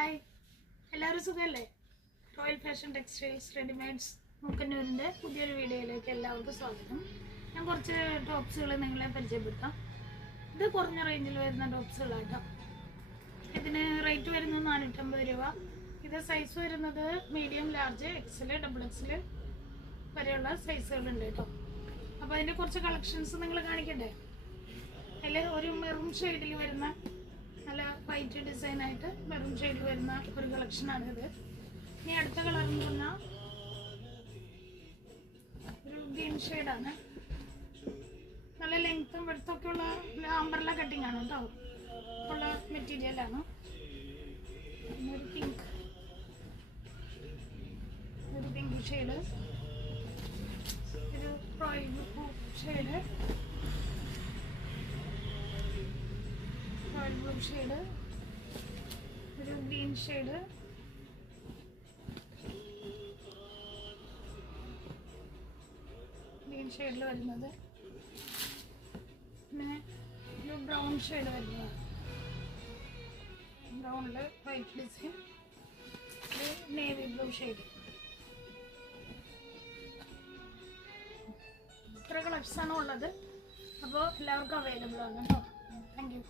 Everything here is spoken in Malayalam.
ഹായ്, എല്ലാവരും സുഖമല്ലേ? റോയൽ ഫാഷൻ ടെക്സ്റ്റൈൽസ് റെഡിമെയ്ഡ്സ് മുക്കന്നൂരിൻ്റെ പുതിയൊരു വീഡിയോയിലേക്ക് എല്ലാവർക്കും സ്വാഗതം. ഞാൻ കുറച്ച് ടോപ്സുകൾ നിങ്ങളെ പരിചയപ്പെടുത്താം. ഇത് കുറഞ്ഞ റേഞ്ചിൽ വരുന്ന ടോപ്സുകളാട്ടോ. ഇതിന് റേറ്റ് വരുന്നത് 450 രൂപ. ഇത് സൈസ് വരുന്നത് medium, large, XL, double XL വരെയുള്ള സൈസുകളുണ്ട് കേട്ടോ. അപ്പോൾ അതിൻ്റെ കുറച്ച് കളക്ഷൻസ് നിങ്ങൾ കാണിക്കണ്ടേ? അതിൽ ഒരു മെറൂൺ ഷെയ്ഡിൽ വരുന്ന നല്ല വൈറ്റ് ഡിസൈനായിട്ട് മെറൂൺ ഷെയ്ഡിൽ വരുന്ന ഒരു കളക്ഷനാണിത്. ഇനി അടുത്ത കളർ എന്ന് പറഞ്ഞാൽ ഒരു ഗ്രീൻ ഷെയ്ഡാണ്. നല്ല ലെങ്ത്തും വെടുത്തൊക്കെ ഉള്ള അംബ്രല്ല കട്ടിങ് ആണ് കേട്ടോ, ഉള്ള മെറ്റീരിയലാണ്. ഒരു പിങ്ക് ഷെയ്ഡ്, ഒരു റോയൽ ബ്ലൂ ഷെയ്ഡ്, ഒരു ഗ്രീൻ ഷെയ്ഡ്, ഷെയ്ഡിൽ വരുന്നത്, പിന്നെ ഒരു ബ്രൗൺ ഷെയ്ഡ് വരുന്നത്, ബ്രൗണിൽ വൈറ്റ് ഡിസൈൻ, ഒരു നേവി ബ്ലൂ ഷെയ്ഡ്. ഇത്ര കളക്ഷൻസാണ് ഉള്ളത്. അപ്പോൾ എല്ലാവർക്കും അവൈലബിൾ ആണ് കേട്ടോ. Thank you.